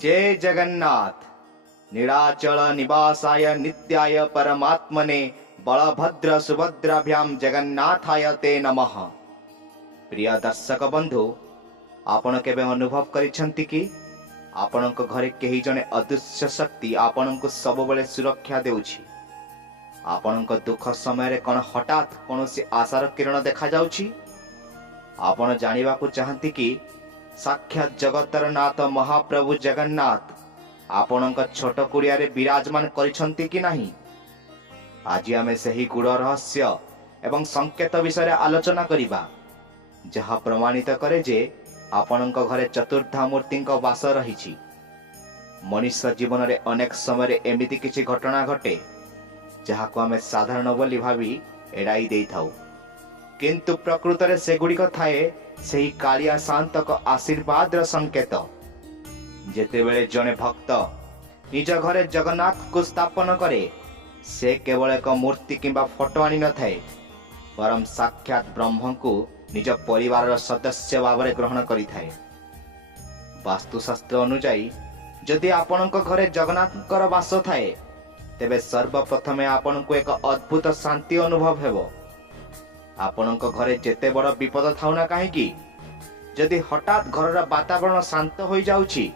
जय जगन्नाथ। नीलाचल निवासाय नित्याय परमात्मने बलभद्र सुभद्राभ्याम जगन्नाथाय ते नमः। प्रिय दर्शक बंधु, आपण केबे अनुभव करिसंती कि आपणक घरे केही जने अदृश्य शक्ति आपणक सबबेले सुरक्षा देउछि। आपणक दुख समय रे कोन हठात कोनोसी आशार किरण देखा जाउछि। आपण जानिबाकू चाहंती कि साक्षात जगतर नाथ महाप्रभु जगन्नाथ आपणक छोट कुड़िया रे विराजमान करिसंती कि नहीं। आज आमे सही गुड़ रहस्य एवं संकेत विषय आलोचना करिबा, जहा प्रमाणित करे जे आपणक घरे चतुर्धा मूर्ति वास रही। मनुष्य जीवन रे अनेक समय एमिति किछि घटना घटे जहाको आमे साधारण बोली भावी एड़ाई देई थाउ, किंतु प्रकृत रे सेगुड़िक थाए सही कालिया शांतक आशीर्वाद संकेत। जेतेबेले जने भक्त निज घरे जगन्नाथ को स्थापन करे, से केवल एक मूर्ति किंबा फोटो आनी न थाए, परम साक्षात ब्रह्म को निज परिवार सदस्य भाव में ग्रहण करि थाए। वास्तुशास्त्र अनुजाई जदि आपणक घरे जगन्नाथकर वास थाए, तेबे सर्वप्रथमे आपन को एक अद्भुत शांति अनुभव हेबो। आपणक घरे जेते बड़ विपद थाउ ना काहेकि, जदि हठात घर वातावरण शांत हो जाउछि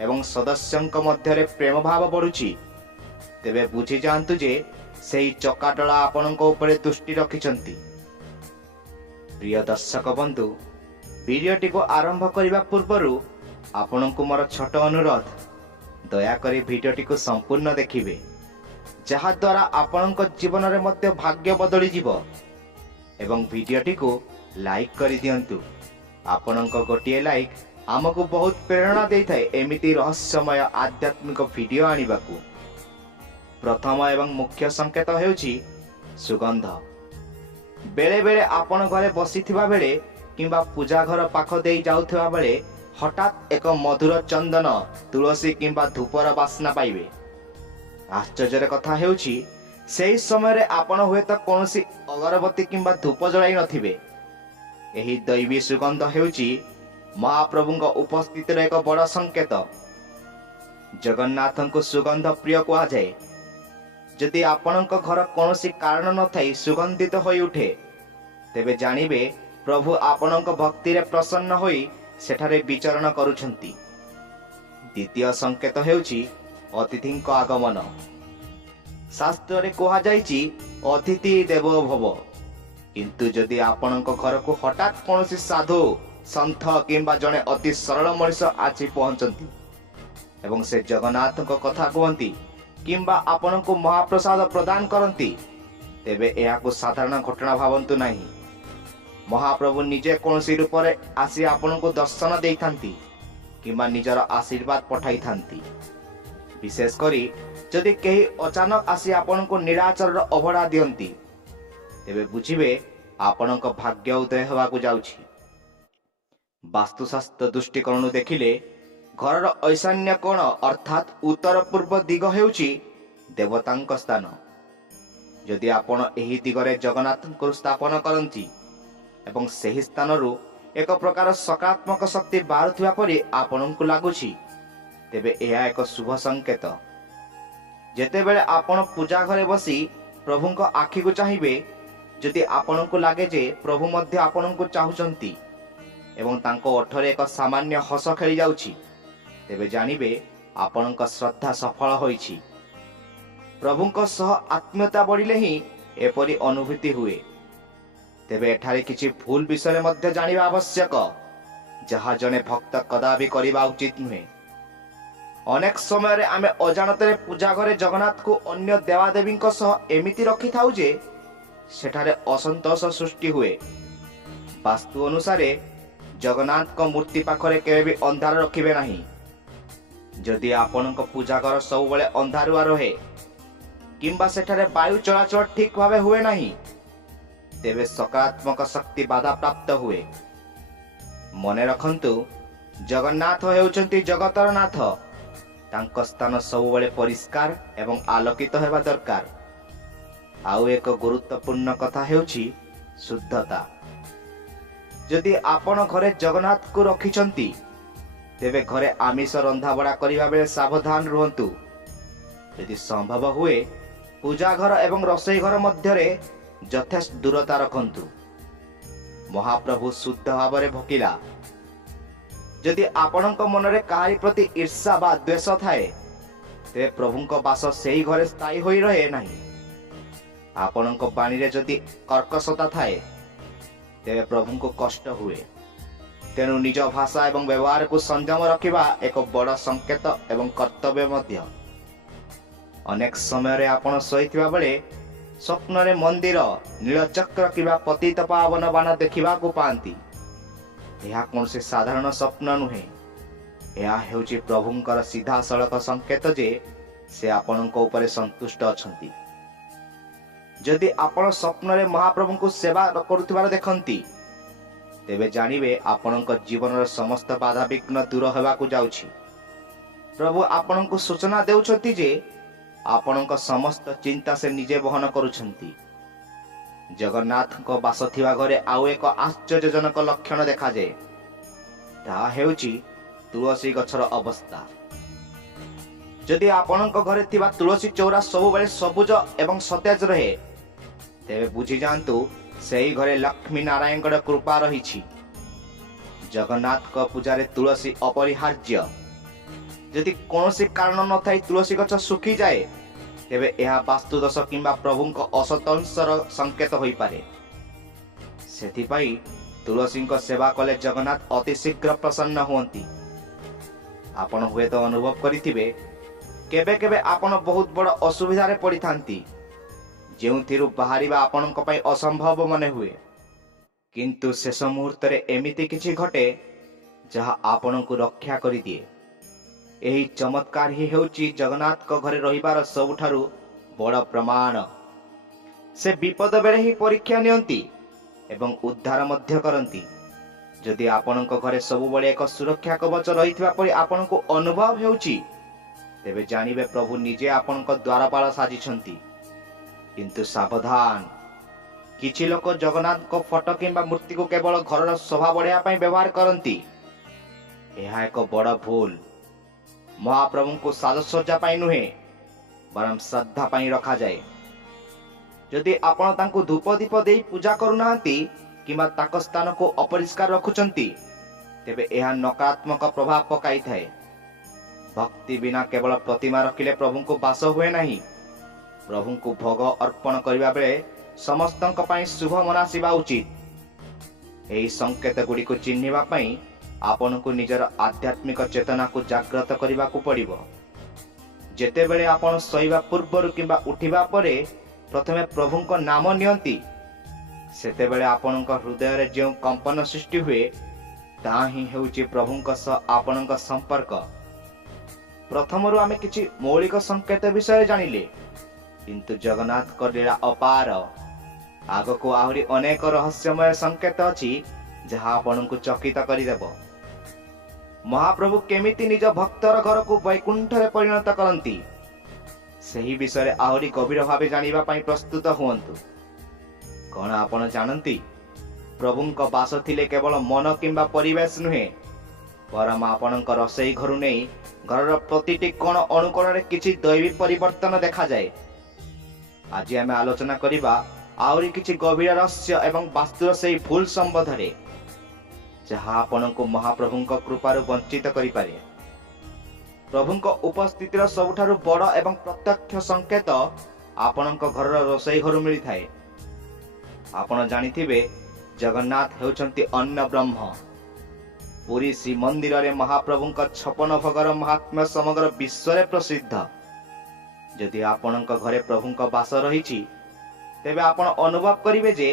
एवं सदस्यंक मध्यरे प्रेम भाव बढ़ुछि, तेबे बुझी जांतु जे सेही चकाटला आपणक उपरे दृष्टि रखिछंती। प्रिय दर्शक बंधु, वीडियोटी को आरंभ करने पूर्व आपण को मोर छोट अनुरोध, दयाकोरी वीडियोटी को संपूर्ण देखिबे, जहा द्वारा आपण जीवन में मध्य भाग्य बदली जीवो। एवं वीडियोटी को लाइक कर दियंतु। आपण गोटे लाइक आमको बहुत प्रेरणा दे थाए एमिति रहस्यमय आध्यात्मिक वीडियो आनिबाकू। प्रथम एवं मुख्य संकेत हेउछि सुगंध। बेले बेले आपण घरे बसिथिबा बेले किंबा पूजा घर पाख देई जाउथिबा बेले हठात एक मधुर चंदन, तुलसी किंबा धूपर बास्ना पाइबे। आश्चर्यर कथा हेउछि सेही समय रे आपण हुए तो कोनोसी अगरबत्ती किंबा धूप जलाई नथिबे। एही दैवी सुगंध हेउछि महाप्रभुଙ୍କ उपस्थितिर एक बड़ संकेत। जगन्नाथଙ୍କୁ सुगंध प्रिय कहा जाए। जदि आपणक घर कोनोसी कारण न थाई सुगंधित होई उठे, तेबे जानिबे प्रभु आपणक भक्ति रे प्रसन्न होई सेठारे विचरण करूछंती। द्वितीय संकेत हेउछि अतिथिଙ୍କ आगमन। शास्त्र रे कहा जाइछि अतिथि देवो भव, किंतु जदि आपणक घर को हठात कोनोसी साधु संत किंबा जने अति सरल मनुष्य आछि पहुंचंती एवं से जगन्नाथ को कथा कहंती किंबा आपण को महाप्रसाद प्रदान करंती, तेबे एहा को साधारण घटना भावंतु नहीं। महाप्रभु निजे कोनोसी रूप रे आसी आपण को दर्शन देइथांती किंबा निजर आशीर्वाद पठाई थांती। विशेष करी जदि केही अचानक आसी आपण को निराचर अभड़ा दियंती, तेबे बुझिबे आपणक भाग्य उदय हेबाकू जाउछि। वास्तुशास्त्र दृष्टिकोण देखिले घर ऐशान्य कोण अर्थात उत्तर पूर्व दिग हेउछि देवतांक स्थान। जदि आपण एही दिगरे जगन्नाथ को स्थापन करंती एवं सेही स्थानरु एक प्रकार सकारात्मक शक्ति बारुथिबा परि आपणଙ୍କୁ लागुछि, तेबे एहा एक शुभ संकेत। जेतेबेले आपण पूजा घरे बसी प्रभुଙ୍କ आखि को चाहिबे, जदि आपणଙ୍କୁ लागे जे प्रभु मध्य आपणଙ୍କୁ चाहुचंती एवं तांको ओठरे एक सामान्य हस खेली जाउछि, तेबे जानिबे आपणଙ୍କ श्रद्धा सफल होइछि। प्रभुଙ୍କ सह आत्मीयता बढ़िले ही एपरि अनुभूति हुए। तेबे एठारे किछि भूल विषय मध्य जानिबा आवश्यक, जहा जने भक्त कदापि करिबा उचित नुहे। अनेक समय रे आमे अजानतरे पूजा घरे जगन्नाथ को अन्य देवादेवी सह एमिति रखि थाउ जे सेठारे असंतोष सृष्टि हुए। वास्तु अनुसारे जगन्नाथ को मूर्ति पाखरे केबे भी अंधार रखिबे नहीं। जदि आपणक पूजा घर सब बेले अंधारुआ रहे किंबा सेठारे वायु चलाचल ठीक भावे हुए नहीं, तेबे सकारात्मक शक्ति बाधा प्राप्त हुए। मने रखंतु, जगन्नाथ हेउचंती जगतर नाथ। तांको स्थान सब बेले परिष्कार एवं आलोकित हेबा दरकार। आउ एक गुरुत्वपूर्ण कथा हेउछि शुद्धता। जदि आपण घरे जगन्नाथ को रखिछंती, ତେବେ ଘରେ ଆମିଷ ରନ୍ଧାବଢ଼ା କରିବା ବେଳେ ସାବଧାନ ରୁହନ୍ତୁ। ଯଦି ସମ୍ଭବ ହୁଏ ପୂଜା ଘର ଏବଂ ରୋଷେଇ ଘର ମଧ୍ୟରେ ଯଥେଷ୍ଟ ଦୂରତା ରଖନ୍ତୁ। ମହାପ୍ରଭୁ ଶୁଦ୍ଧ ଭାବରେ ଭୋକିଲା। ଯଦି ଆପଣଙ୍କ ମନରେ କାହାରି ପ୍ରତି ଈର୍ଷା ବା ଦ୍ୱେଷ ଥାଏ, ତେବେ ପ୍ରଭୁଙ୍କ ବାସ ସେହି ଘରେ ସ୍ଥାୟୀ ହୋଇ ରହେ ନାହିଁ। ଆପଣଙ୍କ ବାଣୀରେ ଯଦି କର୍କଶତା ଥାଏ, ତେବେ ପ୍ରଭୁଙ୍କୁ କଷ୍ଟ ହୁଏ। ତେଣୁ ନିଜ ଭାଷା ଏବଂ ବ୍ୟବହାରକୁ ସଂଯମ ରଖିବା ଏକ ବଡ଼ ସଂକେତ ଏବଂ କର୍ତ୍ତବ୍ୟ ମଧ୍ୟ। ଅନେକ ସମୟରେ ଆପଣ ଶୋଇଥିବା ବେଳେ ସ୍ୱପ୍ନରେ ମନ୍ଦିର, ନୀଳଚକ୍ର କିମ୍ବା ପତିତ ପାବନ ବାଣ ଦେଖିବାକୁ ପାଆନ୍ତି। ଏହା କୌଣସି ସାଧାରଣ ସ୍ୱପ୍ନ ନୁହେଁ। ଏହା ହେଉଛି ପ୍ରଭୁଙ୍କର ସିଧାସଳଖ ସଂକେତ ଯେ ସେ ଆପଣଙ୍କ ଉପରେ ସନ୍ତୁଷ୍ଟ ଅଛନ୍ତି। ଯଦି ଆପଣ ସ୍ୱପ୍ନରେ ମହାପ୍ରଭୁଙ୍କୁ ସେବା କରୁଥିବାର ଦେଖନ୍ତି, ତେବେ ଜାଣିବେ ଆପଣଙ୍କ ଜୀବନର ସମସ୍ତ ବାଧାବିଘ୍ନ ଦୂର ହେବାକୁ ଯାଉଛି। ପ୍ରଭୁ ଆପଣଙ୍କୁ ସୂଚନା ଦେଉଛନ୍ତି ଯେ ଆପଣଙ୍କ ସମସ୍ତ ଚିନ୍ତା ସେ ନିଜେ ବହନ କରୁଛନ୍ତି। ଜଗନ୍ନାଥଙ୍କ ବାସ ଥିବା ଘରେ ଆଉ ଏକ ଆଶ୍ଚର୍ଯ୍ୟଜନକ ଲକ୍ଷଣ ଦେଖାଯାଏ। ତାହା ହେଉଛି ତୁଳସୀ ଗଛର ଅବସ୍ଥା। ଯଦି ଆପଣଙ୍କ ଘରେ ଥିବା ତୁଳସୀ ଚଉରା ସବୁବେଳେ ସବୁଜ ଏବଂ ସତେଜ ରହେ, ତେବେ ବୁଝିଯାଆନ୍ତୁ ସେହି ଘରେ ଲକ୍ଷ୍ମୀ ନାରାୟଣଙ୍କର କୃପା ରହିଛି। ଜଗନ୍ନାଥଙ୍କ ପୂଜାରେ ତୁଳସୀ ଅପରିହାର୍ଯ୍ୟ। ଯଦି କୌଣସି କାରଣ ନଥାଇ ତୁଳସୀ ଗଛ ଶୁଖିଯାଏ, ତେବେ ଏହା ବାସ୍ତୁଦୋଷ କିମ୍ବା ପ୍ରଭୁଙ୍କ ଅସନ୍ତୋଷର ସଂକେତ ହୋଇପାରେ। ସେଥିପାଇଁ ତୁଳସୀଙ୍କ ସେବା କଲେ ଜଗନ୍ନାଥ ଅତି ଶୀଘ୍ର ପ୍ରସନ୍ନ ହୁଅନ୍ତି। ଆପଣ ହୁଏତ ଅନୁଭବ କରିଥିବେ, କେବେ କେବେ ଆପଣ ବହୁତ ବଡ଼ ଅସୁବିଧାରେ ପଡ଼ିଥାନ୍ତି, ଯେଉଁଥିରୁ ବାହାରିବା ଆପଣଙ୍କ ପାଇଁ ଅସମ୍ଭବ ମନେ ହୁଏ। କିନ୍ତୁ ଶେଷ ମୁହୂର୍ତ୍ତରେ ଏମିତି କିଛି ଘଟେ ଯାହା ଆପଣଙ୍କୁ ରକ୍ଷା କରିଦିଏ। ଏହି ଚମତ୍କାର ହିଁ ହେଉଛି ଜଗନ୍ନାଥଙ୍କ ଘରେ ରହିବାର ସବୁଠାରୁ ବଡ଼ ପ୍ରମାଣ। ସେ ବିପଦ ବେଳେ ହିଁ ପରୀକ୍ଷା ନିଅନ୍ତି ଏବଂ ଉଦ୍ଧାର ମଧ୍ୟ କରନ୍ତି। ଯଦି ଆପଣଙ୍କ ଘରେ ସବୁବେଳେ ଏକ ସୁରକ୍ଷା କବଚ ରହିଥିବା ପରି ଆପଣଙ୍କୁ ଅନୁଭବ ହେଉଛି, ତେବେ ଜାଣିବେ ପ୍ରଭୁ ନିଜେ ଆପଣଙ୍କ ଦ୍ୱାରପାଳ ସାଜିଛନ୍ତି। କିନ୍ତୁ ସାବଧାନ, କିଛି ଲୋକ ଜଗନ୍ନାଥଙ୍କ ଫଟୋ କିମ୍ବା ମୂର୍ତ୍ତିକୁ କେବଳ ଘରର ଶୋଭା ବଢ଼ାଇବା ପାଇଁ ବ୍ୟବହାର କରନ୍ତି। ଏହା ଏକ ବଡ଼ ଭୁଲ। ମହାପ୍ରଭୁଙ୍କୁ ସାଜସଜ୍ଜା ପାଇଁ ନୁହେଁ, ବରଂ ଶ୍ରଦ୍ଧା ପାଇଁ ରଖାଯାଏ। ଯଦି ଆପଣ ତାଙ୍କୁ ଧୂପ ଦୀପ ଦେଇ ପୂଜା କରୁନାହାନ୍ତି କିମ୍ବା ତାଙ୍କ ସ୍ଥାନକୁ ଅପରିଷ୍କାର ରଖୁଛନ୍ତି, ତେବେ ଏହା ନକାରାତ୍ମକ ପ୍ରଭାବ ପକାଇଥାଏ। ଭକ୍ତି ବିନା କେବଳ ପ୍ରତିମା ରଖିଲେ ପ୍ରଭୁଙ୍କୁ ବାସ ହୁଏ ନାହିଁ। ପ୍ରଭୁଙ୍କୁ ଭୋଗ ଅର୍ପଣ କରିବା ବେଳେ ସମସ୍ତଙ୍କ ପାଇଁ ଶୁଭ ମନାସିବା ଉଚିତ। ଏହି ସଂକେତ ଗୁଡ଼ିକୁ ଚିହ୍ନିବା ପାଇଁ ଆପଣଙ୍କୁ ନିଜର ଆଧ୍ୟାତ୍ମିକ ଚେତନାକୁ ଜାଗ୍ରତ କରିବାକୁ ପଡ଼ିବ। ଯେତେବେଳେ ଆପଣ ଶୋଇବା ପୂର୍ବରୁ କିମ୍ବା ଉଠିବା ପରେ ପ୍ରଥମେ ପ୍ରଭୁଙ୍କ ନାମ ନିଅନ୍ତି, ସେତେବେଳେ ଆପଣଙ୍କ ହୃଦୟରେ ଯେଉଁ କମ୍ପନ ସୃଷ୍ଟି ହୁଏ, ତାହା ହିଁ ହେଉଛି ପ୍ରଭୁଙ୍କ ସହ ଆପଣଙ୍କ ସମ୍ପର୍କ। ପ୍ରଥମରୁ ଆମେ କିଛି ମୌଳିକ ସଂକେତ ବିଷୟରେ ଜାଣିଲେ, କିନ୍ତୁ ଜଗନ୍ନାଥଙ୍କ ଲୀଳା ଅପାର। ଆଗକୁ ଆହୁରି ଅନେକ ରହସ୍ୟମୟ ସଂକେତ ଅଛି ଯାହା ଆପଣଙ୍କୁ ଚକିତ କରିଦେବ। ମହାପ୍ରଭୁ କେମିତି ନିଜ ଭକ୍ତର ଘରକୁ ବୈକୁଣ୍ଠରେ ପରିଣତ କରନ୍ତି, ସେହି ବିଷୟରେ ଆହୁରି ଗଭୀର ଭାବେ ଜାଣିବା ପାଇଁ ପ୍ରସ୍ତୁତ ହୁଅନ୍ତୁ। କଣ ଆପଣ ଜାଣନ୍ତି, ପ୍ରଭୁଙ୍କ ବାସ ଥିଲେ କେବଳ ମନ କିମ୍ବା ପରିବେଶ ନୁହେଁ, ବରଂ ଆପଣଙ୍କ ରୋଷେଇ ଘରୁ ନେଇ ଘରର ପ୍ରତିଟି କୋଣ ଅନୁକୋଣରେ କିଛି ଦୈବୀ ପରିବର୍ତ୍ତନ ଦେଖାଯାଏ। ଆଜି ଆମେ ଆଲୋଚନା କରିବା ଆହୁରି କିଛି ଗଭୀର ରହସ୍ୟ ଏବଂ ବାସ୍ତୁର ସେହି ଭୁଲ ସମ୍ବନ୍ଧରେ, ଯାହା ଆପଣଙ୍କୁ ମହାପ୍ରଭୁଙ୍କ କୃପାରୁ ବଞ୍ଚିତ କରିପାରେ। ପ୍ରଭୁଙ୍କ ଉପସ୍ଥିତିର ସବୁଠାରୁ ବଡ଼ ଏବଂ ପ୍ରତ୍ୟକ୍ଷ ସଂକେତ ଆପଣଙ୍କ ଘରର ରୋଷେଇ ଘରୁ ମିଳିଥାଏ। ଆପଣ ଜାଣିଥିବେ, ଜଗନ୍ନାଥ ହେଉଛନ୍ତି ଅନ୍ନ ବ୍ରହ୍ମ। ପୁରୀ ଶ୍ରୀମନ୍ଦିରରେ ମହାପ୍ରଭୁଙ୍କ 56 ଭୋଗର ମହାତ୍ମ୍ୟ ସମଗ୍ର ବିଶ୍ୱରେ ପ୍ରସିଦ୍ଧ। ଯଦି ଆପଣଙ୍କ ଘରେ ପ୍ରଭୁଙ୍କ ବାସ ରହିଛି, ତେବେ ଆପଣ ଅନୁଭବ କରିବେ ଯେ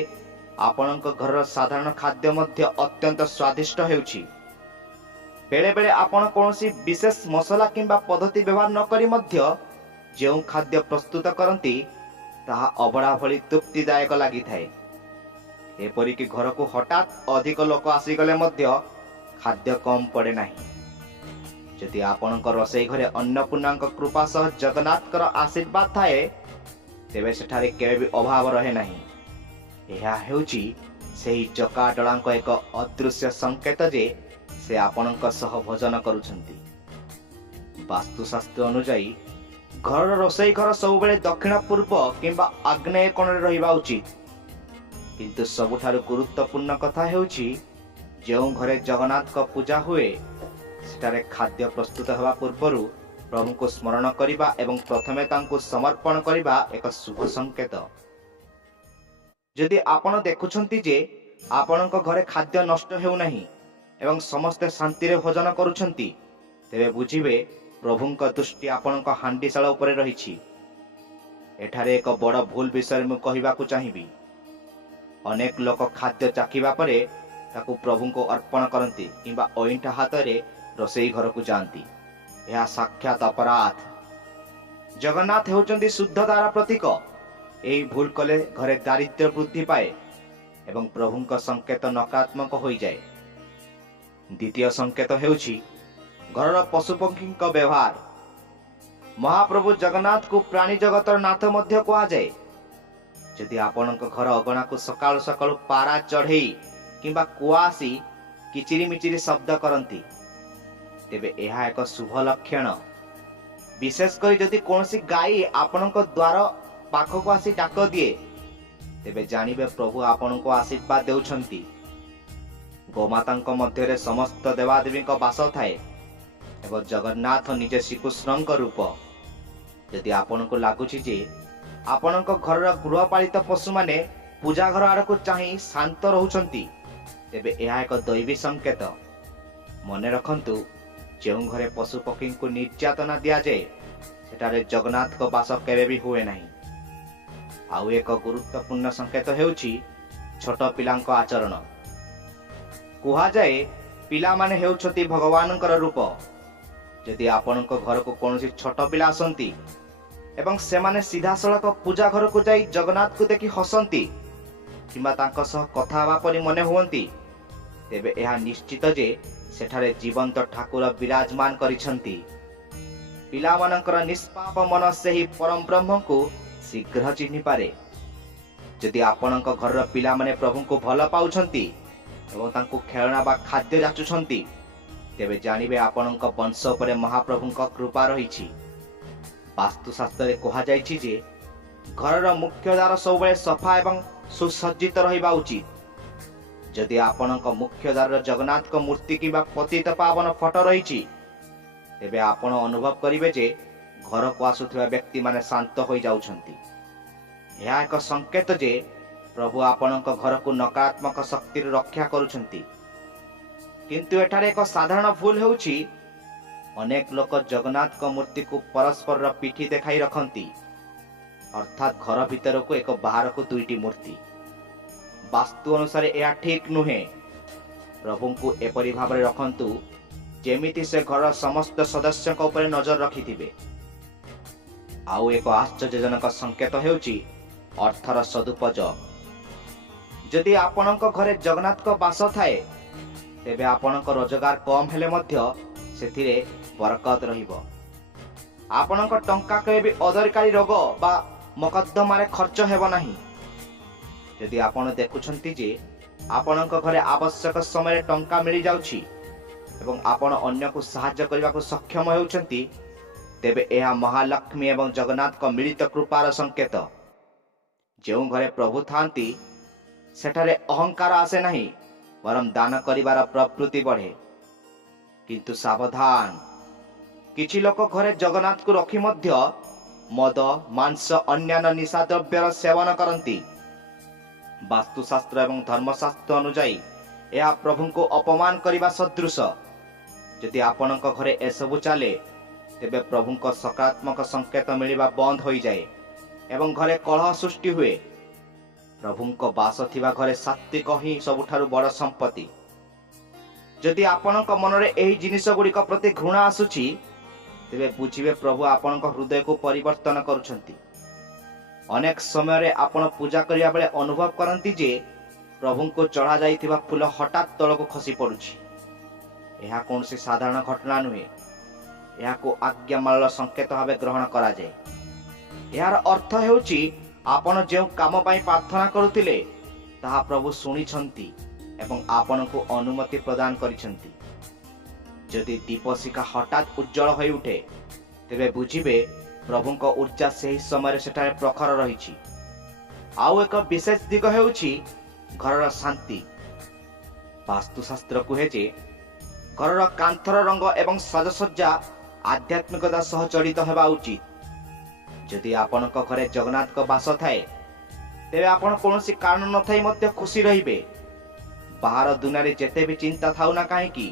ଆପଣଙ୍କ ଘରର ସାଧାରଣ ଖାଦ୍ୟ ମଧ୍ୟ ଅତ୍ୟନ୍ତ ସ୍ୱାଦିଷ୍ଟ ହେଉଛି। ବେଳେ ବେଳେ ଆପଣ କୌଣସି ବିଶେଷ ମସଲା କିମ୍ବା ପଦ୍ଧତି ବ୍ୟବହାର ନ କରି ମଧ୍ୟ ଯେଉଁ ଖାଦ୍ୟ ପ୍ରସ୍ତୁତ କରନ୍ତି, ତାହା ଅବଢ଼ା ଭଳି ତୃପ୍ତିଦାୟକ ଲାଗିଥାଏ। ଏପରିକି ଘରକୁ ହଠାତ୍ ଅଧିକ ଲୋକ ଆସିଗଲେ ମଧ୍ୟ ଖାଦ୍ୟ କମ୍ ପଡ଼େ ନାହିଁ। ଯଦି ଆପଣଙ୍କ ରୋଷେଇ ଘରେ ଅନ୍ନପୂର୍ଣ୍ଣାଙ୍କ କୃପା ସହ ଜଗନ୍ନାଥଙ୍କର ଆଶୀର୍ବାଦ ଥାଏ, ତେବେ ସେଠାରେ କେବେ ବି ଅଭାବ ରହେ ନାହିଁ। ଏହା ହେଉଛି ସେହି ଚକାଡୋଳାଙ୍କ ଏକ ଅଦୃଶ୍ୟ ସଂକେତ ଯେ से आपणଙ୍କ सह भोजन करुछंती। वास्तुशास्त्र अनुसार घर रोषई घर सब दक्षिण पूर्व किंबा आग्नेय कोण रहिबा उचित। किंतु सबुठारु गुरुत्वपूर्ण कथा हेउछि जो घरे जगन्नाथ को पूजा हुए सेठारे खाद्य प्रस्तुत हेबा पूर्वरु प्रभु को स्मरण करिबा एवं प्रथमे तांको समर्पण करिबा एक शुभ संकेत। जदि आपण देखुछंती जे आपणଙ୍କ घरे खाद्य नष्ट हेउ नाही एवं समस्ते शांति रे भोजन करुछंती तेबे बुझिबे प्रभुଙ୍କ दृष्टि आपणଙ୍କ हांडीशाल उपरे रहिछि। एठारे एक बड़ भूल विषय मु कहिबाकू चाहिबी। अनेक लोक खाद्य चाखिबा परे ताकू प्रभु को अर्पण करती किंबा अइंठा हाथ रे रोषेई घर को जाती। यह साक्षात अपराध। जगन्नाथ हेउचंदी शुद्धतार प्रतीक। एही भूल कले घरे दारिद्र्य वृद्धि पाए एवं प्रभुଙ୍କ संकेत नकारात्मक हो जाए। द्वितीय संकेत हेउछि घर पशुपक्षी व्यवहार। महाप्रभु जगन्नाथ को प्राणी जगतर नाथ मध्य कहा जाए। यदि आपणଙ୍କ घर अगणा को सकाळु सकाळु पारा चढ़ई किंबा कुआ आसी किचिरी मिचिरी शब्द करती तेबे यह एक शुभ लक्षण। विशेषकर जदि कौनसी गाई आपणଙ୍କ द्वार पाखक आसी डाक दिए तेबे जानिबे प्रभु आपणको आशीर्वाद देउछंती। गोमातांक मध्य समस्त देवादेवी वास थाए एवं जगन्नाथ निजे श्रीकृष्ण रूप। यदि आपणको लागुछि जे आपणଙ୍କ घर गृहपालित पशु माने पूजा घर आड़ को चाहि शांत रहउछंती तेबे यह एक दैवी संकेत। मने रखंतु जो घरे पशु पक्षी को निर्यातना दिया जाए सेठारे जगन्नाथ को वास केबे भी हुए नहीं। आउ एक गुरुत्वपूर्ण संकेत हेउछि छोट पिलांक आचरण। कुहा जाए पिला माने हेउछति भगवानकर रूप। यदि आपणଙ୍କ घर को कौनसी छोट पिला आसंती एवं सेमाने सीधा सड़क पूजा घर को जाई जगन्नाथ को देखि हसंती किंबा तांको सह कथा हेबा परि मने हुवंती तेबे यह निश्चित जे सेठारे जीवंत ठाकुर विराजमान करिछंती। पिला मानकर निष्पाप मन से ही परम ब्रह्म को शीघ्र चिन्हि पारे। यदि आपणଙ୍କ घर पिला माने प्रभु को भल पाउछंती एवं तांको खेलना बा खाद्य जाचुछंती तेबे जानिबे आपणଙ୍କ वंश उपरे महाप्रभुଙ୍କ कृपा रहिछि। वास्तुशास्त्र रे कहा जाइछि जे घरर मुख्य द्वार सब सफा एवं सुसज्जित रहिबा उचित। यदि आपणଙ୍କ मुख्य द्वार जगन्नाथ को मूर्ति किंबा पतित पावन फोटो रहिछि तेबे आपण अनुभव करिवे जे घर को आसुथिबा व्यक्ति माने शांत हो जाउछंती। यह एक संकेत जे प्रभु आपणଙ୍କ घर को नकारात्मक शक्ति रक्षा करुछंती। किंतु एठारे एक साधारण भूल हेउछि अनेक लोक जगन्नाथ को मूर्ति को परस्पर पिठी देखाई रखंती अर्थात घर भीतर को एक बाहर को दुईटी मूर्ति। वास्तु अनुसार यह ठीक नुहे। प्रभु को एपरी भाव रखंतु जेमिति से घर समस्त सदस्य ऊपर नजर रखिथिबे। आउ एक आश्चर्यजनक संकेत हेउछि अर्थर सदुपयोग। यदि आपणଙ୍କ घरे जगन्नाथ को वास थाए तेबे आपणଙ୍କ रोजगार कम हेले मध्य सेथिरे बरकत रहिबो। आपणଙ୍କ टंका केबे भी अदरकारी रोग बा मकद्दमारे खर्च हेबो नाही। यदि आपण देखुछंती जे आपणଙ୍କ घरे आवश्यक समय टंका मिली जाउछि एवं आपण अन्य को सहाय्य करबा को सक्षम हेउछंती तेबे यह महालक्ष्मी एवं जगन्नाथ को मिलित कृपार संकेत। जो घरे प्रभु थांती सेठारे अहंकार आसे नहीं वरम दान करिवार प्रवृत्ति बढ़े। किंतु सावधान किछि लोक घरे जगन्नाथ को रखी मध्य मद मांस अन्यान्य निशा द्रव्यर सेवन करती। वास्तुशास्त्र एवं धर्मशास्त्र अनुसार यह प्रभु को अपमान करिवा सदृश। यदि आपणଙ୍କ घरे एसबु चले तेबे प्रभु को सकारात्मक संकेत मिलिबा बंद हो जाए एवं घरे कलह सृष्टि हुए। प्रभु को बास थिबा घरे सात्विक ही सबुठारु बड़ संपत्ति। यदि आपणଙ୍କ मनरे एही जिनिस गुड़िक प्रति घृणा आसुछि तेबे बुझिबे प्रभु आपणଙ୍କ हृदय को परिवर्तन करुछंती। अनेक समय रे आपण पूजा करिया बेले अनुभव करंती जे प्रभु को चढ़ा जाइथिबा फूल हठात तळको खसी पड़ुछि। यह कौन सी साधारण घटना नुहे। यह को आज्ञामाल संकेत भाव ग्रहण करा जाए। यार अर्थ हेउछि आपण जे काम पाई प्रार्थना करुतिले ताहा प्रभु सुनिछंती एवं आपण को अनुमति प्रदान करिछंती। ଯଦି ଦୀପଶିଖା ହଠାତ୍ ଉଜ୍ଜଳ ହୋଇ ଉଠେ ତେବେ ବୁଝିବେ ପ୍ରଭୁଙ୍କ ଉର୍ଜା ସେହି ସମୟରେ ସେଠାରେ ପ୍ରଖର ରହିଛି। ଆଉ ଏକ ବିଶେଷ ଦିଗ ହେଉଛି ଘରର ଶାନ୍ତି। ବାସ୍ତୁଶାସ୍ତ୍ର କୁହେ ଯେ ଘରର କାନ୍ଥର ରଙ୍ଗ ଏବଂ ସାଜସଜ୍ଜା ଆଧ୍ୟାତ୍ମିକତା ସହ ଜଡ଼ିତ ହେବା ଉଚିତ। ଯଦି ଆପଣଙ୍କ ଘରେ ଜଗନ୍ନାଥଙ୍କ ବାସ ଥାଏ ତେବେ ଆପଣ କୌଣସି କାରଣ ନଥାଇ ମଧ୍ୟ ଖୁସି ରହିବେ। ବାହାର ଦୁନିଆରେ ଯେତେ ବି ଚିନ୍ତା ଥାଉ ନା କାହିଁକି,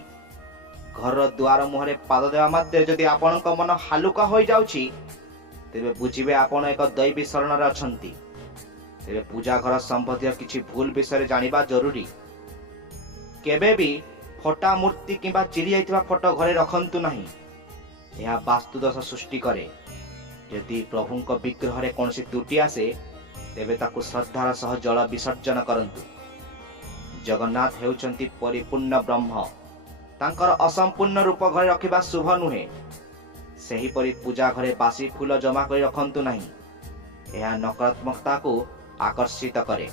ଘରର ଦୁଆର ମୁହଁରେ ପାଦ ଦେବା ମାତ୍ରେ ଯଦି ଆପଣଙ୍କ ମନ ହାଲୁକା ହୋଇଯାଉଛି ତେବେ ବୁଝିବେ ଆପଣ ଏକ ଦୈବୀ ଶରଣରେ ଅଛନ୍ତି। ତେବେ ପୂଜା ଘର ସମ୍ବନ୍ଧୀୟ କିଛି ଭୁଲ ବିଷୟରେ ଜାଣିବା ଜରୁରୀ। କେବେ ବି ଫଟା ମୂର୍ତ୍ତି କିମ୍ବା ଚିରି ଯାଇଥିବା ଫଟୋ ଘରେ ରଖନ୍ତୁ ନାହିଁ। ଏହା ବାସ୍ତୁଦୋଷ ସୃଷ୍ଟି କରେ। ଯଦି ପ୍ରଭୁଙ୍କ ବିଗ୍ରହରେ କୌଣସି ତ୍ରୁଟି ଆସେ ତେବେ ତାକୁ ଶ୍ରଦ୍ଧାର ସହ ଜଳ ବିସର୍ଜନ କରନ୍ତୁ। ଜଗନ୍ନାଥ ହେଉଛନ୍ତି ପରିପୂର୍ଣ୍ଣ ବ୍ରହ୍ମ। ତାଙ୍କର ଅସମ୍ପୂର୍ଣ୍ଣ ରୂପ ଘରେ ରଖିବା ଶୁଭ ନୁହେଁ। ସେହିପରି ପୂଜା ଘରେ ବାସି ଫୁଲ ଜମା କରି ରଖନ୍ତୁ ନାହିଁ। ଏହା ନକାରାତ୍ମକତାକୁ ଆକର୍ଷିତ କରେ।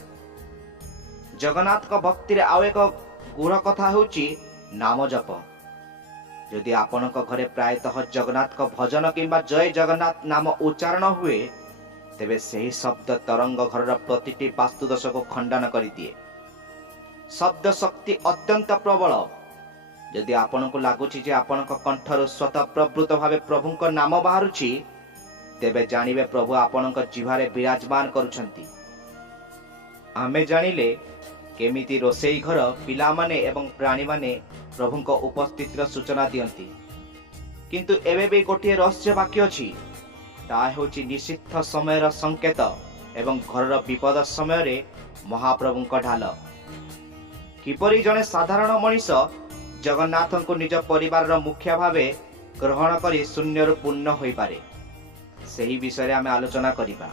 ଜଗନ୍ନାଥଙ୍କ ଭକ୍ତିରେ ଆଉ ଏକ ଗୂଢ଼ କଥା ହେଉଛି ନାମ ଜପ। ଯଦି ଆପଣଙ୍କ ଘରେ ପ୍ରାୟତଃ ଜଗନ୍ନାଥଙ୍କ ଭଜନ କିମ୍ବା ଜୟ ଜଗନ୍ନାଥ ନାମ ଉଚ୍ଚାରଣ ହୁଏ ତେବେ ସେହି ଶବ୍ଦ ତରଙ୍ଗ ଘରର ପ୍ରତିଟି ବାସ୍ତୁଦୋଷକୁ ଖଣ୍ଡନ କରିଦିଏ। ଶବ୍ଦ ଶକ୍ତି ଅତ୍ୟନ୍ତ ପ୍ରବଳ। ଯଦି ଆପଣଙ୍କୁ ଲାଗୁଛି ଯେ ଆପଣଙ୍କ କଣ୍ଠରୁ ସ୍ୱତଃପ୍ରବୃତ୍ତ ଭାବେ ପ୍ରଭୁଙ୍କ ନାମ ବାହାରୁଛି ତେବେ ଜାଣିବେ ପ୍ରଭୁ ଆପଣଙ୍କ ଜିହ୍ୱାରେ ବିରାଜମାନ କରୁଛନ୍ତି। ଆମେ ଜାଣିଲେ କେମିତି ରୋଷେଇ ଘର, ପିଲାମାନେ ଏବଂ ପ୍ରାଣୀମାନେ ପ୍ରଭୁଙ୍କ ଉପସ୍ଥିତିର ସୂଚନା ଦିଅନ୍ତି। କିନ୍ତୁ ଏବେ ବି ଗୋଟିଏ ରହସ୍ୟ ବାକି ଅଛି। ତାହା ହେଉଛି ନିଷିଦ୍ଧ ସମୟର ସଂକେତ ଏବଂ ଘରର ବିପଦ ସମୟରେ ମହାପ୍ରଭୁଙ୍କ ଢାଲ। କିପରି ଜଣେ ସାଧାରଣ ମଣିଷ ଜଗନ୍ନାଥଙ୍କୁ ନିଜ ପରିବାରର ମୁଖିଆ ଭାବେ ଗ୍ରହଣ କରି ଶୂନ୍ୟରୁ ପୂର୍ଣ୍ଣ ହୋଇପାରେ, ସେହି ବିଷୟରେ ଆମେ ଆଲୋଚନା କରିବା।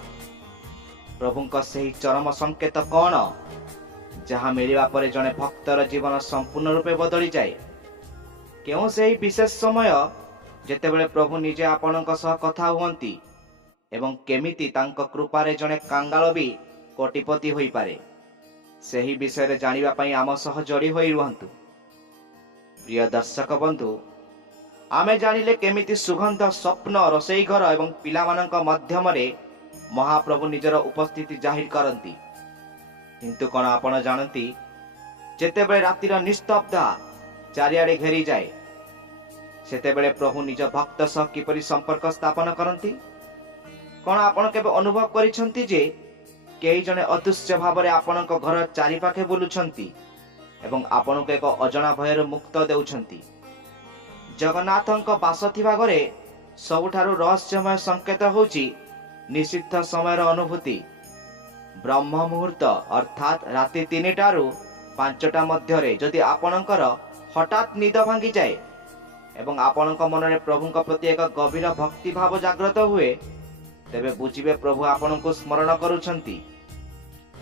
ପ୍ରଭୁଙ୍କ ସେହି ଚରମ ସଂକେତ କ'ଣ ଯାହା ମିଳିବା ପରେ ଜଣେ ଭକ୍ତର ଜୀବନ ସମ୍ପୂର୍ଣ୍ଣ ରୂପେ ବଦଳିଯାଏ? କେଉଁ ସେହି ବିଶେଷ ସମୟ ଯେତେବେଳେ ପ୍ରଭୁ ନିଜେ ଆପଣଙ୍କ ସହ କଥା ହୁଅନ୍ତି ଏବଂ କେମିତି ତାଙ୍କ କୃପାରେ ଜଣେ କାଙ୍ଗାଳ ବି କୋଟିପତି ହୋଇପାରେ? ସେହି ବିଷୟରେ ଜାଣିବା ପାଇଁ ଆମ ସହ ଯୋଡ଼ି ହୋଇ ରୁହନ୍ତୁ। ପ୍ରିୟ ଦର୍ଶକ ବନ୍ଧୁ, ଆମେ ଜାଣିଲେ କେମିତି ସୁଗନ୍ଧ, ସ୍ୱପ୍ନ, ରୋଷେଇ ଘର ଏବଂ ପିଲାମାନଙ୍କ ମାଧ୍ୟମରେ ମହାପ୍ରଭୁ ନିଜର ଉପସ୍ଥିତି ଜାହିର କରନ୍ତି। କିନ୍ତୁ କ'ଣ ଆପଣ ଜାଣନ୍ତି, ଯେତେବେଳେ ରାତିର ନିସ୍ତବ୍ଧତା ଚାରିଆଡ଼େ ଘେରିଯାଏ ସେତେବେଳେ ପ୍ରଭୁ ନିଜ ଭକ୍ତ ସହ କିପରି ସମ୍ପର୍କ ସ୍ଥାପନ କରନ୍ତି? କ'ଣ ଆପଣ କେବେ ଅନୁଭବ କରିଛନ୍ତି ଯେ କେହି ଜଣେ ଅଦୃଶ୍ୟ ଭାବରେ ଆପଣଙ୍କ ଘର ଚାରିପାଖେ ବୁଲୁଛନ୍ତି ଏବଂ ଆପଣଙ୍କୁ ଏକ ଅଜଣା ଭୟରୁ ମୁକ୍ତ ଦେଉଛନ୍ତି? ଜଗନ୍ନାଥଙ୍କ ବାସ ଥିବା ଘରେ ସବୁଠାରୁ ରହସ୍ୟମୟ ସଂକେତ ହେଉଛି ନିଷିଦ୍ଧ ସମୟର ଅନୁଭୂତି। ବ୍ରହ୍ମ ମୁହୂର୍ତ୍ତ ଅର୍ଥାତ୍ ରାତି 3ଟାରୁ 5ଟା ମଧ୍ୟରେ ଯଦି ଆପଣଙ୍କର ହଠାତ୍ ନିଦ ଭାଙ୍ଗିଯାଏ ଏବଂ ଆପଣଙ୍କ ମନରେ ପ୍ରଭୁଙ୍କ ପ୍ରତି ଏକ ଗଭୀର ଭକ୍ତିଭାବ ଜାଗ୍ରତ ହୁଏ ତେବେ ବୁଝିବେ ପ୍ରଭୁ ଆପଣଙ୍କୁ ସ୍ମରଣ କରୁଛନ୍ତି।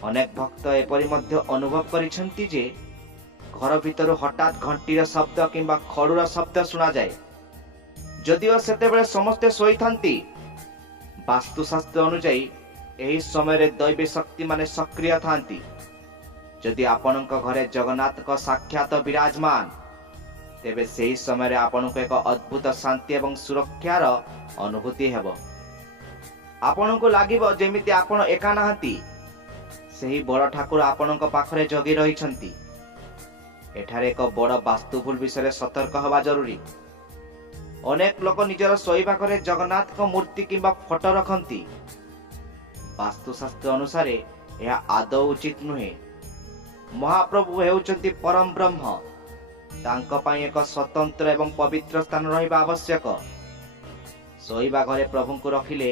ଅନେକ ଭକ୍ତ ଏପରି ମଧ୍ୟ ଅନୁଭବ କରିଛନ୍ତି ଯେ ଘର ଭିତରୁ ହଠାତ୍ ଘଣ୍ଟିର ଶବ୍ଦ କିମ୍ବା ଖଡ଼ୁର ଶବ୍ଦ ଶୁଣାଯାଏ, ଯଦିଓ ସେତେବେଳେ ସମସ୍ତେ ଶୋଇଥାନ୍ତି। ବାସ୍ତୁଶାସ୍ତ୍ର ଅନୁଯାୟୀ ଏହି ସମୟରେ ଦୈବୀ ଶକ୍ତିମାନେ ସକ୍ରିୟ ଥାନ୍ତି। ଯଦି ଆପଣଙ୍କ ଘରେ ଜଗନ୍ନାଥଙ୍କ ସାକ୍ଷାତ ବିରାଜମାନ ତେବେ ସେହି ସମୟରେ ଆପଣଙ୍କୁ ଏକ ଅଦ୍ଭୁତ ଶାନ୍ତି ଏବଂ ସୁରକ୍ଷାର ଅନୁଭୂତି ହେବ। ଆପଣଙ୍କୁ ଲାଗିବ ଯେମିତି ଆପଣ ଏକା ନାହାନ୍ତି, ସେହି ବଡ଼ ଠାକୁର ଆପଣଙ୍କ ପାଖରେ ଜଗି ରହିଛନ୍ତି। ଏଠାରେ ଏକ ବଡ଼ ବାସ୍ତୁ ଭୁଲ ବିଷୟରେ ସତର୍କ ହେବା ଜରୁରୀ। ଅନେକ ଲୋକ ନିଜର ଶୋଇବା ଘରେ ଜଗନ୍ନାଥଙ୍କ ମୂର୍ତ୍ତି କିମ୍ବା ଫଟୋ ରଖନ୍ତି। ବାସ୍ତୁଶାସ୍ତ୍ର ଅନୁସାରେ ଏହା ଆଦୌ ଉଚିତ ନୁହେଁ। ମହାପ୍ରଭୁ ହେଉଛନ୍ତି ପରମ ବ୍ରହ୍ମ। ତାଙ୍କ ପାଇଁ ଏକ ସ୍ୱତନ୍ତ୍ର ଏବଂ ପବିତ୍ର ସ୍ଥାନ ରହିବା ଆବଶ୍ୟକ। ଶୋଇବା ଘରେ ପ୍ରଭୁଙ୍କୁ ରଖିଲେ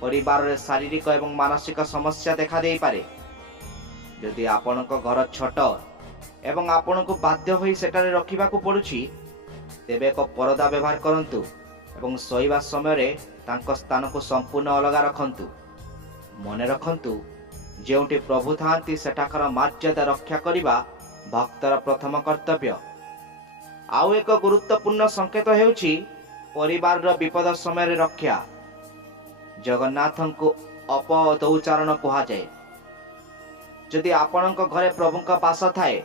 ପରିବାରରେ ଶାରୀରିକ ଏବଂ ମାନସିକ ସମସ୍ୟା ଦେଖା ଦେଇପାରେ। ଯଦି ଆପଣଙ୍କ ଘର ଛୋଟ ଏବଂ ଆପଣଙ୍କୁ ବାଧ୍ୟ ହୋଇ ସେଠାରେ ରଖିବାକୁ ପଡୁଛି ତେବେ ଏକ ପରଦା ବ୍ୟବହାର କରନ୍ତୁ ଏବଂ ଶୋଇବା ସମୟରେ ତାଙ୍କ ସ୍ଥାନକୁ ସମ୍ପୂର୍ଣ୍ଣ ଅଲଗା ରଖନ୍ତୁ। ମନେ ରଖନ୍ତୁ, ଯେଉଁଠି ପ୍ରଭୁ ଥାଆନ୍ତି ସେଠାକାର ମର୍ଯ୍ୟାଦା ରକ୍ଷା କରିବା ଭକ୍ତର ପ୍ରଥମ କର୍ତ୍ତବ୍ୟ। ଆଉ ଏକ ଗୁରୁତ୍ୱପୂର୍ଣ୍ଣ ସଂକେତ ହେଉଛି ପରିବାରର ବିପଦ ସମୟରେ ରକ୍ଷା। ଜଗନ୍ନାଥଙ୍କୁ ଅପଦୌଚାରଣ କୁହାଯାଏ। ଯଦି ଆପଣଙ୍କ ଘରେ ପ୍ରଭୁଙ୍କ ବାସ ଥାଏ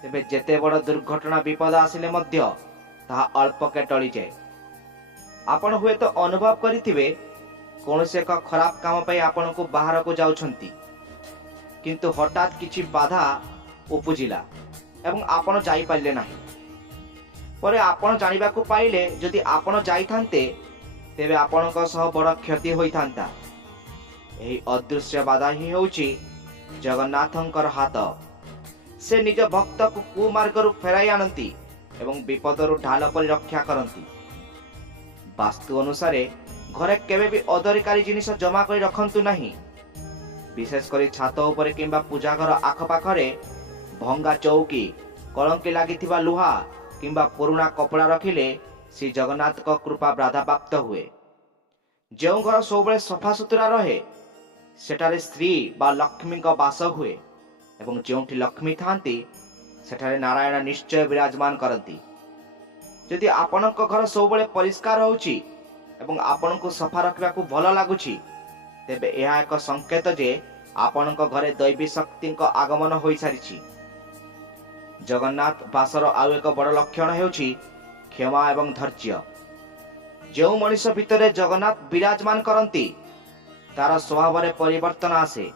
ତେବେ ଯେତେ ବଡ଼ ଦୁର୍ଘଟଣା ବିପଦ ଆସିଲେ ମଧ୍ୟ ତାହା ଅଳ୍ପକେ ଟଳିଯାଏ। ଆପଣ ହୁଏତ ଅନୁଭବ କରିଥିବେ କୌଣସି ଏକ ଖରାପ କାମ ପାଇଁ ଆପଣଙ୍କୁ ବାହାରକୁ ଯାଉଛନ୍ତି, କିନ୍ତୁ ହଠାତ୍ କିଛି ବାଧା ଉପୁଜିଲା ଏବଂ ଆପଣ ଯାଇପାରିଲେ ନାହିଁ। ପରେ ଆପଣ ଜାଣିବାକୁ ପାଇଲେ ଯଦି ଆପଣ ଯାଇଥାନ୍ତେ ତେବେ ଆପଣଙ୍କ ସହ ବଡ଼ କ୍ଷତି ହୋଇଥାନ୍ତା। ଏହି ଅଦୃଶ୍ୟ ବାଧା ହିଁ ହେଉଛି ଜଗନ୍ନାଥଙ୍କର ହାତ। ସେ ନିଜ ଭକ୍ତକୁ କୁମାର୍ଗରୁ ଫେରାଇ ଆଣନ୍ତି ଏବଂ ବିପଦରୁ ଢାଲ ପରି ରକ୍ଷା କରନ୍ତି। ବାସ୍ତୁ ଅନୁସାରେ ଘରେ କେବେ ବି ଅଦରକାରୀ ଜିନିଷ ଜମା କରି ରଖନ୍ତୁ ନାହିଁ। ବିଶେଷ କରି ଛାତ ଉପରେ କିମ୍ବା ପୂଜାଘର ଆଖପାଖରେ ଭଙ୍ଗା ଚୌକି, କଳଙ୍କି ଲାଗିଥିବା ଲୁହା କିମ୍ବା ପୁରୁଣା କପଡ଼ା ରଖିଲେ ଶ୍ରୀ ଜଗନ୍ନାଥଙ୍କ କୃପା ବାଧାପ୍ରାପ୍ତ ହୁଏ। ଯେଉଁ ଘର ସବୁବେଳେ ସଫାସୁତୁରା ରହେ ସେଠାରେ ଶ୍ରୀ ବା ଲକ୍ଷ୍ମୀଙ୍କ ବାସ ହୁଏ ଏବଂ ଯେଉଁଠି ଲକ୍ଷ୍ମୀ ଥାନ୍ତି ସେଠାରେ ନାରାୟଣ ନିଶ୍ଚୟ ବିରାଜମାନ କରନ୍ତି। ଯଦି ଆପଣଙ୍କ ଘର ସବୁବେଳେ ପରିଷ୍କାର ହେଉଛି ଏବଂ ଆପଣଙ୍କୁ ସଫା ରଖିବାକୁ ଭଲ ଲାଗୁଛି ତେବେ ଏହା ଏକ ସଂକେତ ଯେ ଆପଣଙ୍କ ଘରେ ଦୈବୀ ଶକ୍ତିଙ୍କ ଆଗମନ ହୋଇସାରିଛି। ଜଗନ୍ନାଥ ବାସର ଆଉ ଏକ ବଡ଼ ଲକ୍ଷଣ ହେଉଛି କ୍ଷମା ଏବଂ ଧୈର୍ଯ୍ୟ। ଯେଉଁ ମଣିଷ ଭିତରେ ଜଗନ୍ନାଥ ବିରାଜମାନ କରନ୍ତି ତାର ସ୍ୱଭାବରେ ପରିବର୍ତ୍ତନ ଆସେ।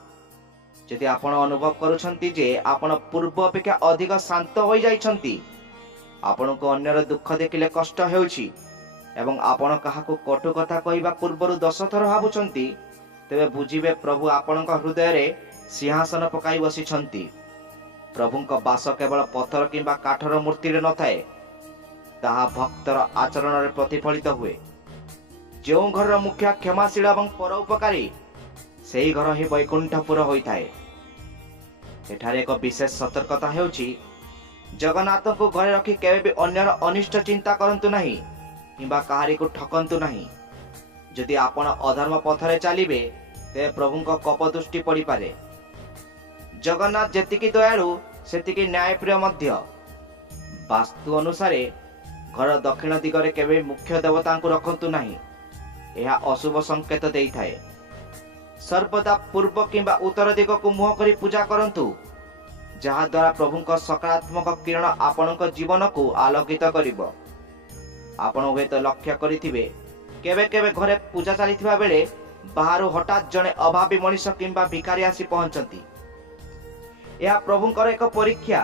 ଯଦି ଆପଣ ଅନୁଭବ କରୁଛନ୍ତି ଯେ ଆପଣ ପୂର୍ବ ଅପେକ୍ଷା ଅଧିକ ଶାନ୍ତ ହୋଇଯାଇଛନ୍ତି, ଆପଣଙ୍କୁ ଅନ୍ୟର ଦୁଃଖ ଦେଖିଲେ କଷ୍ଟ ହେଉଛି ଏବଂ ଆପଣ କାହାକୁ କଟୁ କଥା କହିବା ପୂର୍ବରୁ 10 ଥର ଭାବୁଛନ୍ତି, ତେବେ ବୁଝିବେ ପ୍ରଭୁ ଆପଣଙ୍କ ହୃଦୟରେ ସିଂହାସନ ପକାଇ ବସିଛନ୍ତି। ପ୍ରଭୁଙ୍କ ବାସ କେବଳ ପଥର କିମ୍ବା କାଠର ମୂର୍ତ୍ତିରେ ନଥାଏ, ତାହା ଭକ୍ତର ଆଚରଣରେ ପ୍ରତିଫଳିତ ହୁଏ। ଯେଉଁ ଘରର ମୁଖିଆ କ୍ଷମାଶୀଳ ଏବଂ ପରୋପକାରୀ ସେହି ଘର ହିଁ ବୈକୁଣ୍ଠପୁର ହୋଇଥାଏ। ଏଠାରେ ଏକ ବିଶେଷ ସତର୍କତା ହେଉଛି ଜଗନ୍ନାଥଙ୍କୁ ଘରେ ରଖି କେବେ ବି ଅନ୍ୟର ଅନିଷ୍ଟ ଚିନ୍ତା କରନ୍ତୁ ନାହିଁ କିମ୍ବା କାହାରିକୁ ଠକନ୍ତୁ ନାହିଁ। ଯଦି ଆପଣ ଅଧର୍ମ ପଥରେ ଚାଲିବେ ତେବେ ପ୍ରଭୁଙ୍କ କୋପ ଦୃଷ୍ଟି ପଡ଼ିପାରେ। ଜଗନ୍ନାଥ ଯେତିକି ଦୟାଳୁ ସେତିକି ନ୍ୟାୟପ୍ରିୟ ମଧ୍ୟ। ବାସ୍ତୁ ଅନୁସାରେ ଘର ଦକ୍ଷିଣ ଦିଗରେ କେବେ ମୁଖ୍ୟ ଦେବତାଙ୍କୁ ରଖନ୍ତୁ ନାହିଁ, ଏହା ଅଶୁଭ ସଂକେତ ଦେଇଥାଏ। ସର୍ବଦା ପୂର୍ବ କିମ୍ବା ଉତ୍ତର ଦିଗକୁ ମୁହଁ କରି ପୂଜା କରନ୍ତୁ, ଯାହାଦ୍ୱାରା ପ୍ରଭୁଙ୍କ ସକାରାତ୍ମକ କିରଣ ଆପଣଙ୍କ ଜୀବନକୁ ଆଲୋକିତ କରିବ। ଆପଣ ହୁଏତ ଲକ୍ଷ୍ୟ କରିଥିବେ କେବେ କେବେ ଘରେ ପୂଜା ଚାଲିଥିବା ବେଳେ ବାହାରୁ ହଠାତ୍ ଜଣେ ଅଭାବୀ ମଣିଷ କିମ୍ବା ଭିକାରୀ ଆସି ପହଞ୍ଚନ୍ତି। ଏହା ପ୍ରଭୁଙ୍କର ଏକ ପରୀକ୍ଷା।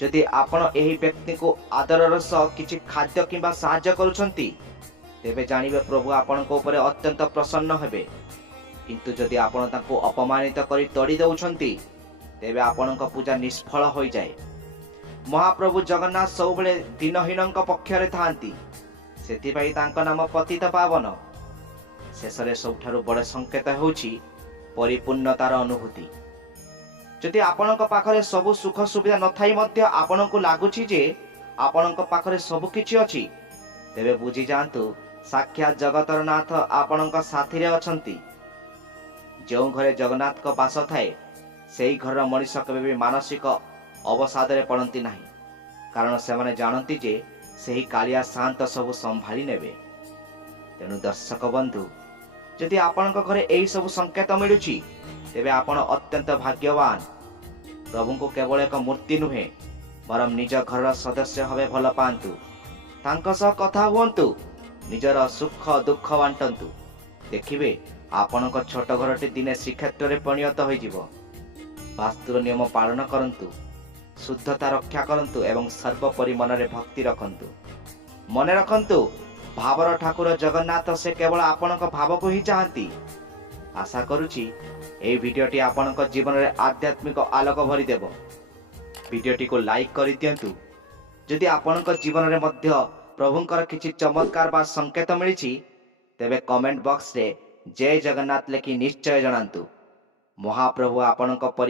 ଯଦି ଆପଣ ଏହି ବ୍ୟକ୍ତିଙ୍କୁ ଆଦରର ସହ କିଛି ଖାଦ୍ୟ କିମ୍ବା ସାହାଯ୍ୟ କରୁଛନ୍ତି ତେବେ ଜାଣିବେ ପ୍ରଭୁ ଆପଣଙ୍କ ଉପରେ ଅତ୍ୟନ୍ତ ପ୍ରସନ୍ନ ହେବେ। କିନ୍ତୁ ଯଦି ଆପଣ ତାଙ୍କୁ ଅପମାନିତ କରି ତଡ଼ି ଦେଉଛନ୍ତି ତେବେ ଆପଣଙ୍କ ପୂଜା ନିଷ୍ଫଳ ହୋଇଯାଏ। ମହାପ୍ରଭୁ ଜଗନ୍ନାଥ ସବୁବେଳେ ଦିନହୀନଙ୍କ ପକ୍ଷରେ ଥାଆନ୍ତି, ସେଥିପାଇଁ ତାଙ୍କ ନାମ ପତିତ ପାବନ। ଶେଷରେ ସବୁଠାରୁ ବଡ଼ ସଂକେତ ହେଉଛି ପରିପୂର୍ଣ୍ଣତାର ଅନୁଭୂତି। ଯଦି ଆପଣଙ୍କ ପାଖରେ ସବୁ ସୁଖ ସୁବିଧା ନଥାଇ ମଧ୍ୟ ଆପଣଙ୍କୁ ଲାଗୁଛି ଯେ ଆପଣଙ୍କ ପାଖରେ ସବୁ କିଛି ଅଛି, ତେବେ ବୁଝିଯାଆନ୍ତୁ ସାକ୍ଷାତ ଜଗତର ନାଥ ଆପଣଙ୍କ ସାଥିରେ ଅଛନ୍ତି। ଯେଉଁ ଘରେ ଜଗନ୍ନାଥଙ୍କ ବାସ ଥାଏ ସେହି ଘରର ମଣିଷ କେବେ ବି ମାନସିକ ଅବସାଦରେ ପଡ଼ନ୍ତି ନାହିଁ, କାରଣ ସେମାନେ ଜାଣନ୍ତି ଯେ ସେହି କାଳିଆ ଶାନ୍ତ ସବୁ ସମ୍ଭାଳି ନେବେ। ତେଣୁ ଦର୍ଶକ ବନ୍ଧୁ, ଯଦି ଆପଣଙ୍କ ଘରେ ଏହି ସବୁ ସଂକେତ ମିଳୁଛି ତେବେ ଆପଣ ଅତ୍ୟନ୍ତ ଭାଗ୍ୟବାନ। ପ୍ରଭୁଙ୍କୁ କେବଳ ଏକ ମୂର୍ତ୍ତି ନୁହେଁ ବରଂ ନିଜ ଘରର ସଦସ୍ୟ ଭାବେ ଭଲ ପାଆନ୍ତୁ। ତାଙ୍କ ସହ କଥା ହୁଅନ୍ତୁ, ନିଜର ସୁଖ ଦୁଃଖ ବାଣ୍ଟନ୍ତୁ। ଦେଖିବେ ଆପଣଙ୍କ ଛୋଟ ଘରଟି ଦିନେ ଶ୍ରୀକ୍ଷେତ୍ରରେ ପରିଣତ ହୋଇଯିବ। ବାସ୍ତୁର ନିୟମ ପାଳନ କରନ୍ତୁ, ଶୁଦ୍ଧତା ରକ୍ଷା କରନ୍ତୁ ଏବଂ ସର୍ବୋପରି ମନରେ ଭକ୍ତି ରଖନ୍ତୁ। ମନେ ରଖନ୍ତୁ, ଭାବର ଠାକୁର ଜଗନ୍ନାଥ ସେ କେବଳ ଆପଣଙ୍କ ଭାବକୁ ହିଁ ଚାହାନ୍ତି। ଆଶା କରୁଛି ଏହି ଭିଡ଼ିଓଟି ଆପଣଙ୍କ ଜୀବନରେ ଆଧ୍ୟାତ୍ମିକ ଆଲୋକ ଭରିଦେବ। ଭିଡ଼ିଓଟିକୁ ଲାଇକ୍ କରିଦିଅନ୍ତୁ। ଯଦି ଆପଣଙ୍କ ଜୀବନରେ ମଧ୍ୟ ପ୍ରଭୁଙ୍କର କିଛି ଚମତ୍କାର ବା ସଂକେତ ମିଳିଛି ତେବେ କମେଣ୍ଟ ବକ୍ସରେ ଜୟ ଜଗନ୍ନାଥ ଲେଖି ନିଶ୍ଚୟ ଜଣାନ୍ତୁ। ମହାପ୍ରଭୁ ଆପଣଙ୍କ